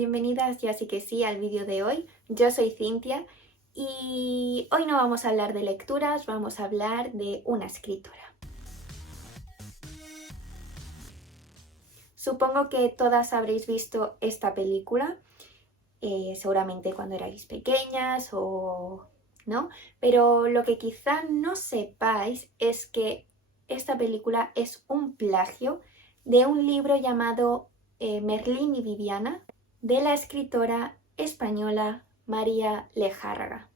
bienvenidas ya sí que sí al vídeo de hoy. Yo soy Cintia y hoy no vamos a hablar de lecturas, vamos a hablar de una escritora. Supongo que todas habréis visto esta película, seguramente cuando erais pequeñas o no, pero lo que quizá no sepáis es que esta película es un plagio de un libro llamado Merlín y Viviana, de la escritora española María Lejárraga.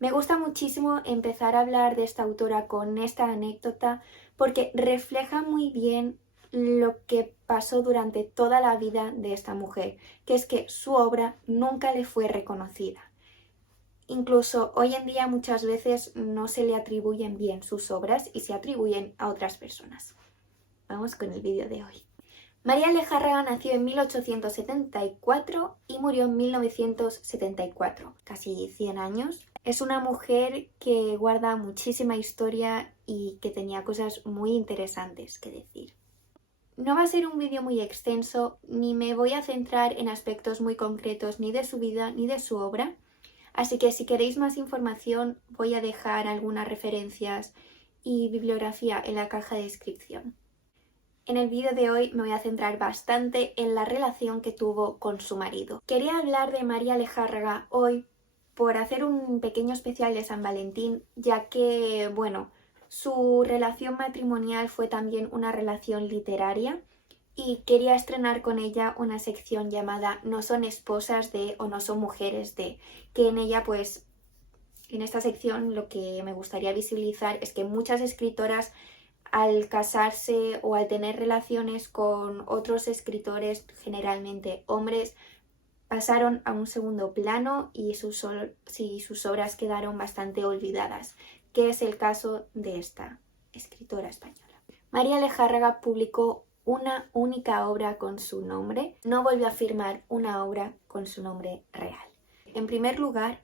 Me gusta muchísimo empezar a hablar de esta autora con esta anécdota porque refleja muy bien lo que pasó durante toda la vida de esta mujer, que es que su obra nunca le fue reconocida. Incluso hoy en día muchas veces no se le atribuyen bien sus obras y se atribuyen a otras personas. Vamos con el vídeo de hoy. María Lejárraga nació en 1874 y murió en 1974, casi 100 años. Es una mujer que guarda muchísima historia y que tenía cosas muy interesantes que decir. No va a ser un vídeo muy extenso, ni me voy a centrar en aspectos muy concretos ni de su vida ni de su obra, así que si queréis más información voy a dejar algunas referencias y bibliografía en la caja de descripción. En el vídeo de hoy me voy a centrar bastante en la relación que tuvo con su marido. Quería hablar de María Lejárraga hoy por hacer un pequeño especial de San Valentín, ya que, bueno, su relación matrimonial fue también una relación literaria y quería estrenar con ella una sección llamada No son esposas de o no son mujeres de, que en ella pues, en esta sección lo que me gustaría visibilizar es que muchas escritoras al casarse o al tener relaciones con otros escritores, generalmente hombres, pasaron a un segundo plano y sus obras quedaron bastante olvidadas, que es el caso de esta escritora española. María Lejárraga publicó una única obra con su nombre, no volvió a firmar una obra con su nombre real. En primer lugar,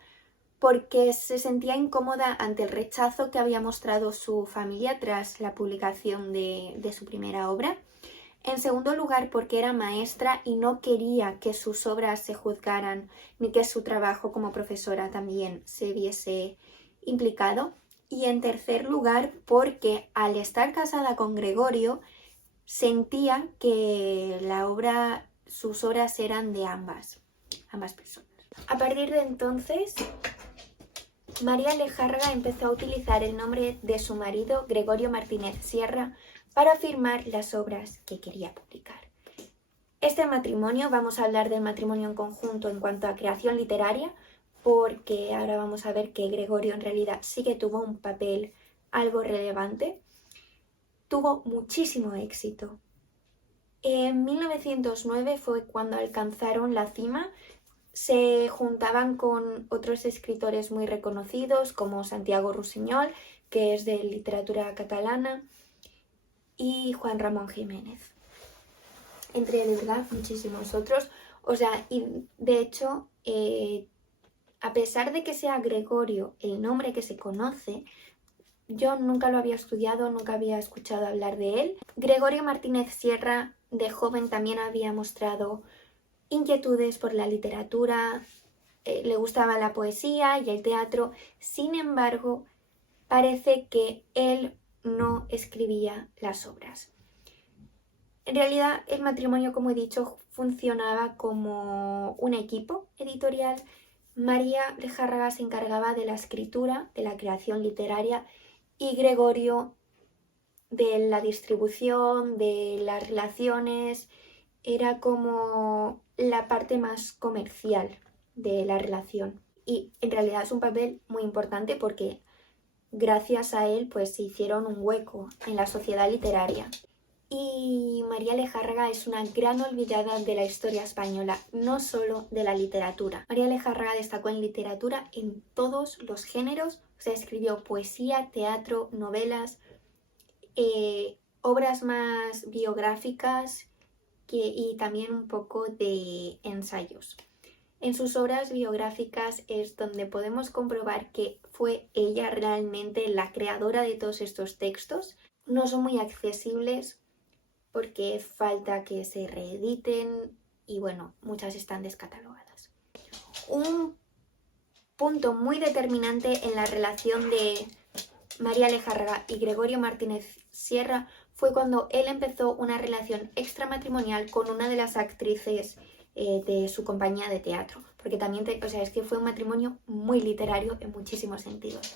porque se sentía incómoda ante el rechazo que había mostrado su familia tras la publicación de su primera obra. En segundo lugar, porque era maestra y no quería que sus obras se juzgaran ni que su trabajo como profesora también se viese implicado. Y en tercer lugar, porque al estar casada con Gregorio, sentía que sus obras eran de ambas personas. A partir de entonces, María Lejárraga empezó a utilizar el nombre de su marido, Gregorio Martínez Sierra, para firmar las obras que quería publicar. Este matrimonio, vamos a hablar del matrimonio en conjunto en cuanto a creación literaria, porque ahora vamos a ver que Gregorio en realidad sí que tuvo un papel algo relevante, tuvo muchísimo éxito. En 1909 fue cuando alcanzaron la cima. Se juntaban con otros escritores muy reconocidos como Santiago Rusiñol, que es de literatura catalana, y Juan Ramón Jiménez, entre de verdad muchísimos otros. O sea, y de hecho, a pesar de que sea Gregorio el nombre que se conoce, yo nunca lo había estudiado, nunca había escuchado hablar de él. Gregorio Martínez Sierra de joven también había mostrado inquietudes por la literatura, le gustaba la poesía y el teatro. Sin embargo, parece que él no escribía las obras. En realidad, el matrimonio, como he dicho, funcionaba como un equipo editorial. María Lejárraga se encargaba de la escritura, de la creación literaria, y Gregorio de la distribución, de las relaciones. Era como la parte más comercial de la relación. Y en realidad es un papel muy importante porque gracias a él pues se hicieron un hueco en la sociedad literaria. Y María Lejárraga es una gran olvidada de la historia española, no solo de la literatura. María Lejárraga destacó en literatura en todos los géneros, o sea, escribió poesía, teatro, novelas, obras más biográficas y también un poco de ensayos. En sus obras biográficas es donde podemos comprobar que fue ella realmente la creadora de todos estos textos. No son muy accesibles porque falta que se reediten y bueno, muchas están descatalogadas. Un punto muy determinante en la relación de María Lejárraga y Gregorio Martínez Sierra fue cuando él empezó una relación extramatrimonial con una de las actrices de su compañía de teatro, porque también, es que fue un matrimonio muy literario en muchísimos sentidos.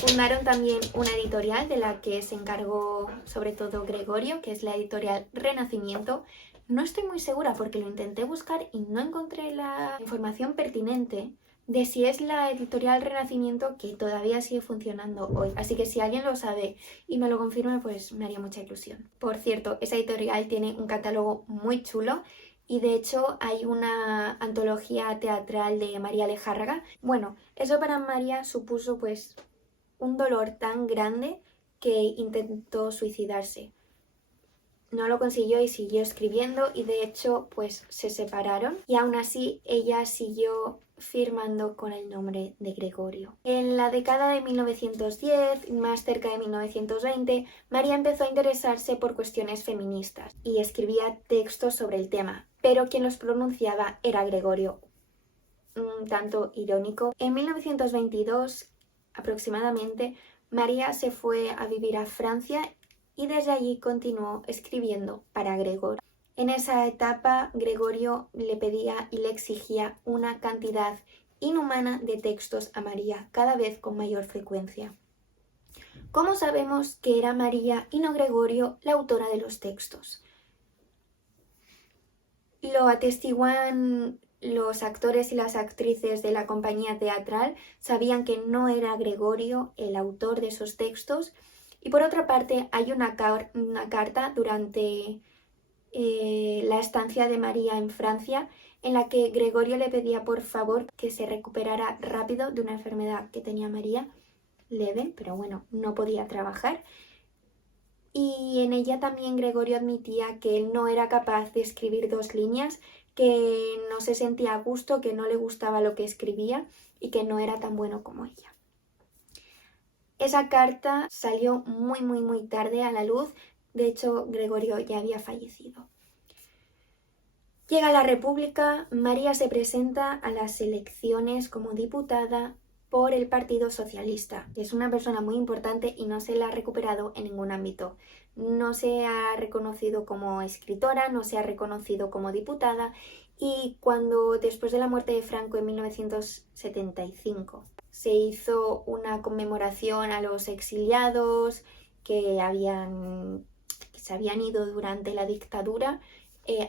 Fundaron también una editorial de la que se encargó sobre todo Gregorio, que es la editorial Renacimiento. No estoy muy segura porque lo intenté buscar y no encontré la información pertinente de si es la editorial Renacimiento, que todavía sigue funcionando hoy. Así que si alguien lo sabe y me lo confirma, pues me haría mucha ilusión. Por cierto, esa editorial tiene un catálogo muy chulo y de hecho hay una antología teatral de María Lejárraga. Bueno, eso para María supuso pues un dolor tan grande que intentó suicidarse. No lo consiguió y siguió escribiendo, y de hecho pues se separaron, y aún así ella siguió firmando con el nombre de Gregorio. En la década de 1910, más cerca de 1920, María empezó a interesarse por cuestiones feministas y escribía textos sobre el tema, pero quien los pronunciaba era Gregorio, un tanto irónico. En 1922 aproximadamente, María se fue a vivir a Francia y desde allí continuó escribiendo para Gregorio. En esa etapa, Gregorio le pedía y le exigía una cantidad inhumana de textos a María, cada vez con mayor frecuencia. ¿Cómo sabemos que era María y no Gregorio la autora de los textos? Lo atestiguan los actores y las actrices de la compañía teatral, sabían que no era Gregorio el autor de esos textos. Y por otra parte, hay una carta durante la estancia de María en Francia, en la que Gregorio le pedía por favor que se recuperara rápido de una enfermedad que tenía María, leve, pero bueno, no podía trabajar. Y en ella también Gregorio admitía que él no era capaz de escribir 2 líneas, que no se sentía a gusto, que no le gustaba lo que escribía y que no era tan bueno como ella. Esa carta salió muy tarde a la luz, de hecho Gregorio ya había fallecido. Llega la República, María se presenta a las elecciones como diputada por el Partido Socialista. Es una persona muy importante y no se la ha recuperado en ningún ámbito. No se ha reconocido como escritora, no se ha reconocido como diputada, y cuando después de la muerte de Franco en 1975 se hizo una conmemoración a los exiliados que se habían ido durante la dictadura,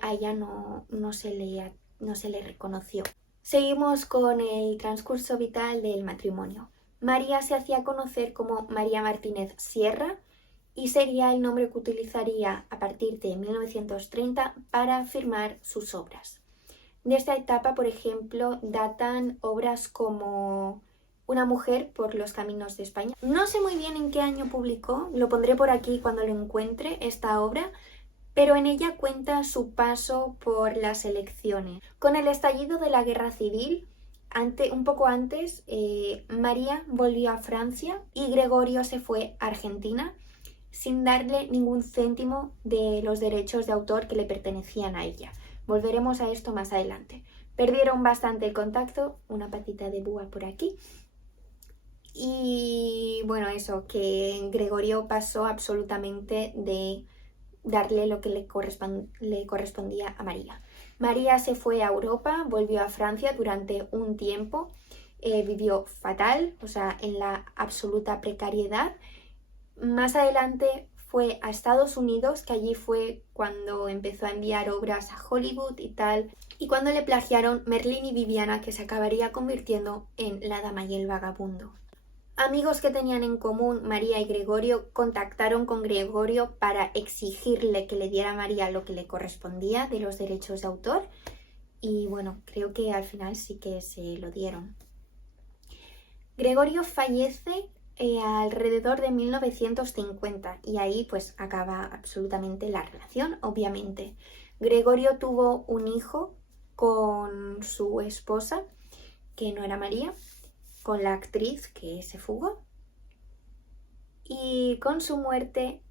a ella no se le reconoció. Seguimos con el transcurso vital del matrimonio. María se hacía conocer como María Martínez Sierra y sería el nombre que utilizaría a partir de 1930 para firmar sus obras. De esta etapa, por ejemplo, datan obras como Una mujer por los caminos de España. No sé muy bien en qué año publicó, lo pondré por aquí cuando lo encuentre, esta obra, pero en ella cuenta su paso por las elecciones. Con el estallido de la Guerra Civil, un poco antes, María volvió a Francia y Gregorio se fue a Argentina sin darle ningún céntimo de los derechos de autor que le pertenecían a ella. Volveremos a esto más adelante. Perdieron bastante el contacto, una patita de búho por aquí. Y bueno, eso, que Gregorio pasó absolutamente de darle lo que le correspondía a María. María se fue a Europa, volvió a Francia durante un tiempo, vivió fatal, o sea, en la absoluta precariedad. Más adelante fue a Estados Unidos, que allí fue cuando empezó a enviar obras a Hollywood y tal, y cuando le plagiaron Merlín y Viviana, que se acabaría convirtiendo en La dama y el vagabundo. Amigos que tenían en común María y Gregorio contactaron con Gregorio para exigirle que le diera a María lo que le correspondía de los derechos de autor, y bueno, creo que al final sí que se lo dieron. Gregorio fallece alrededor de 1950 y ahí pues acaba absolutamente la relación, obviamente. Gregorio tuvo un hijo con su esposa, que no era María, con la actriz que se fugó, y con su muerte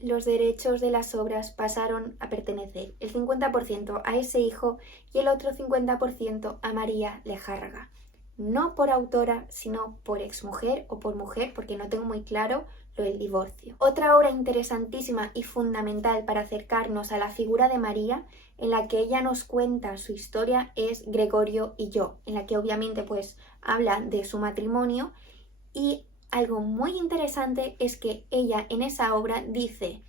los derechos de las obras pasaron a pertenecer el 50% a ese hijo y el otro 50% a María Lejárraga. No por autora, sino por exmujer o por mujer, porque no tengo muy claro lo del divorcio. Otra obra interesantísima y fundamental para acercarnos a la figura de María, en la que ella nos cuenta su historia, es Gregorio y yo, en la que obviamente pues habla de su matrimonio, y algo muy interesante es que ella en esa obra dice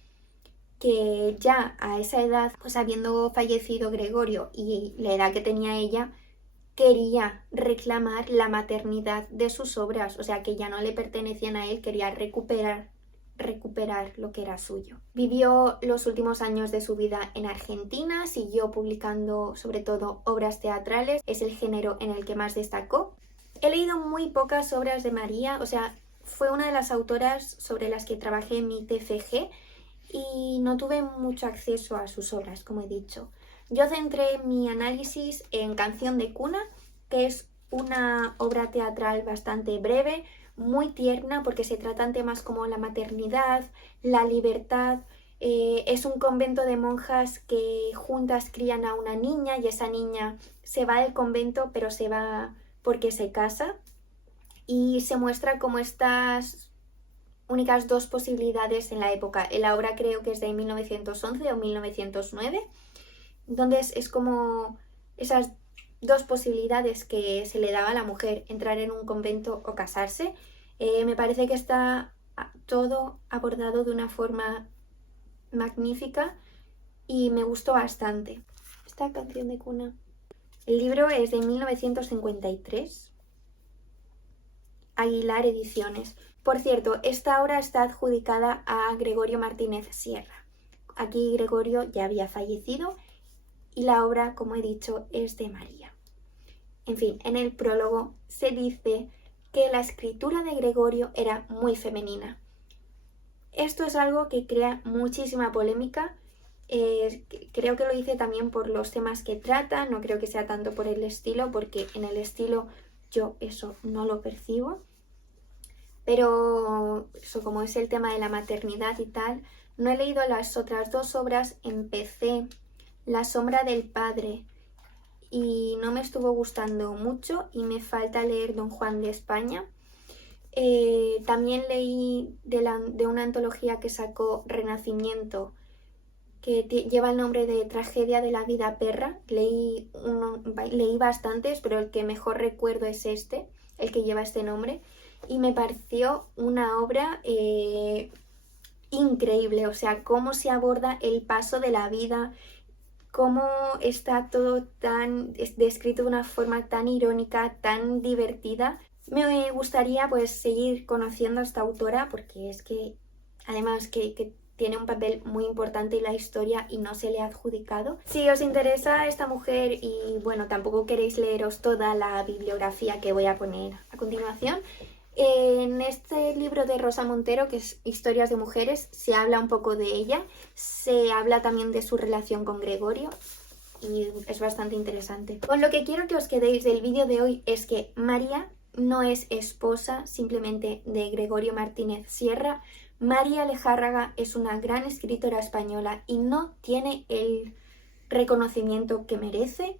que ya a esa edad, pues habiendo fallecido Gregorio y la edad que tenía ella, quería reclamar la maternidad de sus obras, o sea que ya no le pertenecían a él, quería recuperar lo que era suyo. Vivió los últimos años de su vida en Argentina, siguió publicando sobre todo obras teatrales, es el género en el que más destacó. He leído muy pocas obras de María, o sea, fue una de las autoras sobre las que trabajé en mi TFG y no tuve mucho acceso a sus obras, como he dicho. Yo centré mi análisis en Canción de cuna, que es una obra teatral bastante breve, muy tierna porque se tratan temas como la maternidad, la libertad. Es un convento de monjas que juntas crían a una niña y esa niña se va del convento pero se va porque se casa y se muestra como estas únicas dos posibilidades en la época. En la obra creo que es de 1911 o 1909. Entonces es como esas dos posibilidades que se le daba a la mujer, entrar en un convento o casarse. Me parece que está todo abordado de una forma magnífica y me gustó bastante. Esta Canción de cuna. El libro es de 1953. Aguilar Ediciones. Por cierto, esta obra está adjudicada a Gregorio Martínez Sierra. Aquí Gregorio ya había fallecido y la obra, como he dicho, es de María. En fin, en el prólogo se dice que la escritura de Gregorio era muy femenina. Esto es algo que crea muchísima polémica. Creo que lo hice también por los temas que trata, no creo que sea tanto por el estilo, porque en el estilo yo eso no lo percibo. Pero eso, como es el tema de la maternidad y tal, no he leído las otras dos obras. Empecé La sombra del padre y no me estuvo gustando mucho y me falta leer Don Juan de España. También leí de una antología que sacó Renacimiento, que lleva el nombre de Tragedia de la vida perra. Leí bastantes, pero el que mejor recuerdo es este, el que lleva este nombre. Y me pareció una obra increíble, o sea, cómo se aborda el paso de la vida, cómo está todo tan descrito de una forma tan irónica, tan divertida. Me gustaría pues seguir conociendo a esta autora porque es que además que tiene un papel muy importante en la historia y no se le ha adjudicado. Si os interesa esta mujer y bueno, tampoco queréis leeros toda la bibliografía que voy a poner a continuación, en este libro de Rosa Montero, que es Historias de mujeres, se habla un poco de ella, se habla también de su relación con Gregorio y es bastante interesante. Con lo que quiero que os quedéis del vídeo de hoy es que María no es esposa simplemente de Gregorio Martínez Sierra. María Lejárraga es una gran escritora española y no tiene el reconocimiento que merece.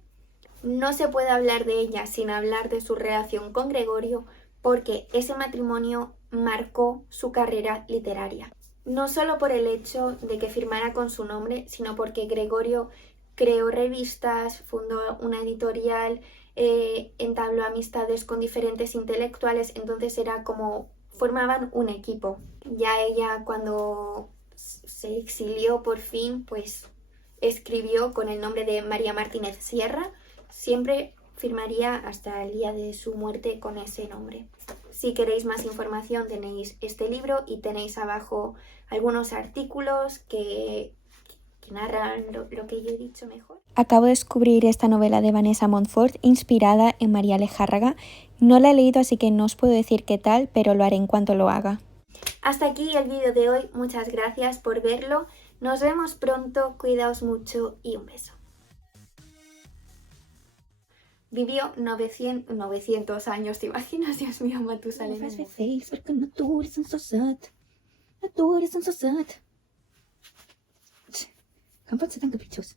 No se puede hablar de ella sin hablar de su relación con Gregorio, porque ese matrimonio marcó su carrera literaria. No solo por el hecho de que firmara con su nombre, sino porque Gregorio creó revistas, fundó una editorial, entabló amistades con diferentes intelectuales, entonces era como formaban un equipo. Ya ella cuando se exilió por fin, pues escribió con el nombre de María Martínez Sierra, siempre firmaría hasta el día de su muerte con ese nombre. Si queréis más información tenéis este libro y tenéis abajo algunos artículos que narran lo que yo he dicho mejor. Acabo de descubrir esta novela de Vanessa Montfort inspirada en María Lejárraga. No la he leído así que no os puedo decir qué tal, pero lo haré en cuanto lo haga. Hasta aquí el vídeo de hoy, muchas gracias por verlo. Nos vemos pronto, cuidaos mucho y un beso. Vivió 900 años, ¿te imaginas? Dios mío, Matusalén. Porque no tú eres un sosat. No tú eres un sosat. Han pot ser tan capritxós.